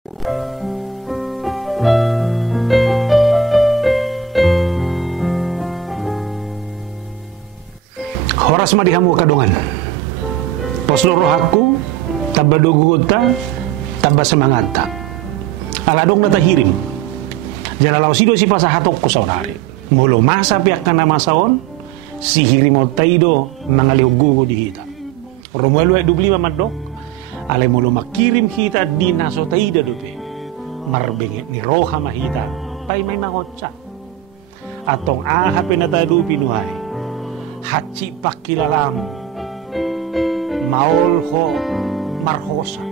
Horas madihamu kadongan. Posloro aku tabadoguta tambah semangata. Aladong nata hirim. Jalalau sido si pasahatok ko saunari. Mulo masa piak kana masaon si hirimo taido mangalihugugo di hita. Romuelo e dublima madok. Ale mulo makirim hita di naso taida dope. Marbenge ni roha mahita pai may mangotsa. Atong aha penatadu pinuhay. Hachi pakilalamu. Maolho marhosa.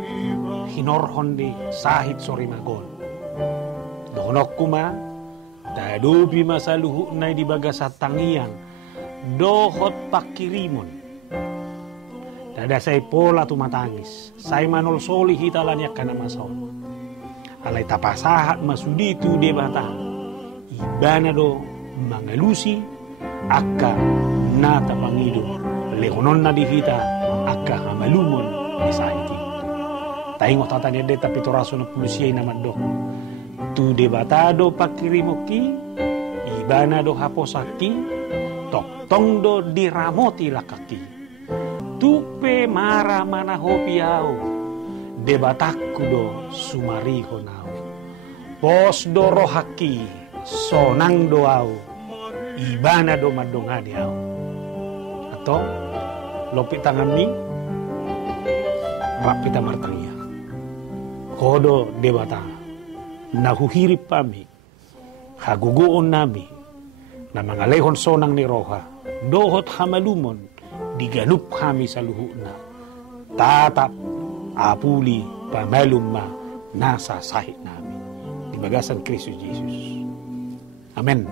Hinorhon di sahit sorimagol. Dohnok kuma tadupi masaluhu na di bagasatangian dohot pakirimon. Tada say pola tumatangis. Say manol soli hitalanya kana masaon. Alay tapasahat masuditu debata. Ibana do mangalusi akka nata pangido. Lehonon na di hita akka hamalumon di sahiti. Taingo tatanya de tapitoraso na pulisiyay na madok. Tu debatado pakirimoki, ibana do haposaki, toktong do diramoti lakaki. Tupe mara manahopiao, debatakku do sumariho nao. Pos do rohaki, sonang doao, ibana do madongadiao. Atau lopit tangan mi, rapita martangya. Kodo debatang. Nahuhirip kami, haguguon nami, na mga lehon sonang ni Roha, dohot hamalumon, digalup kami sa luhuna, tatap, apuli, pamalumma, nasa sahit namin. Di bagasan Kristo Jesus. Amen.